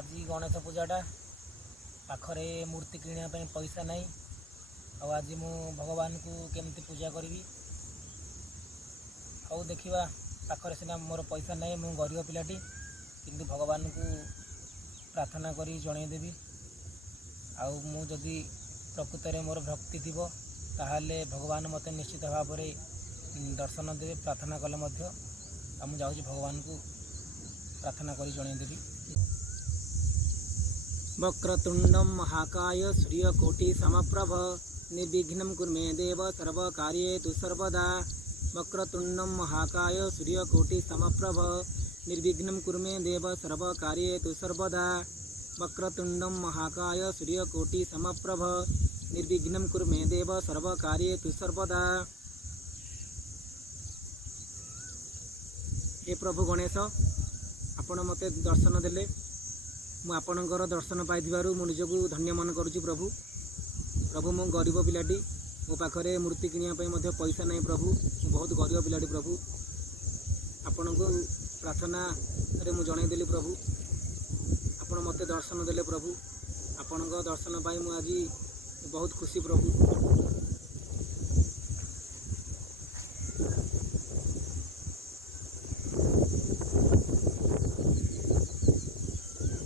आज गणेश पूजाटा पाखरे मूर्ति किणापी पैसा नहीं आज मु भगवान को केमती पूजा करी आउ देखा पाखरे सीना मोर पैसा नहीं मु गरीब पिलाटी किंतु भगवान को प्रार्थना करी जनईदेवी आउ मु जदि प्रकृत में मोर भक्ति थी ताहले भगवान मत निश्चित भाव दर्शन देवे प्रार्थना कले मुझे जाऊँ भगवान को प्रार्थना करी जनईदेवी। वक्रतुंडम महाकाय सूर्यकोटि समप्रभ निर्विघ्नं कुरु मे देव सर्वकार्येषु सर्वदा। वक्रतुंडम महाकाय सूर्यकोटि समप्रभ निर्विघ्नं कुरु मे देव सर्वकार्येषु सर्वदा। वक्रतुंडम महाकाय सूर्यकोटि समप्रभ निर्विघ्नं कुरु मे देव सर्वकार्येषु सर्वदा। हे प्रभु गणेश आपण मते दर्शन देले मु आपणकर दर्शन पाई मु निजक धन्य मन करुच्ची प्रभु। प्रभु मु गरीब पिलाटी मो पाखे मूर्ति किणापी पैसा नहीं प्रभु मु बहुत गरीब पिलाटी प्रभु आपण को प्रार्थना रे मु जनईदेली प्रभु आपण मते दर्शन देले प्रभु आपण दर्शन पाई मु आज बहुत खुशी प्रभु।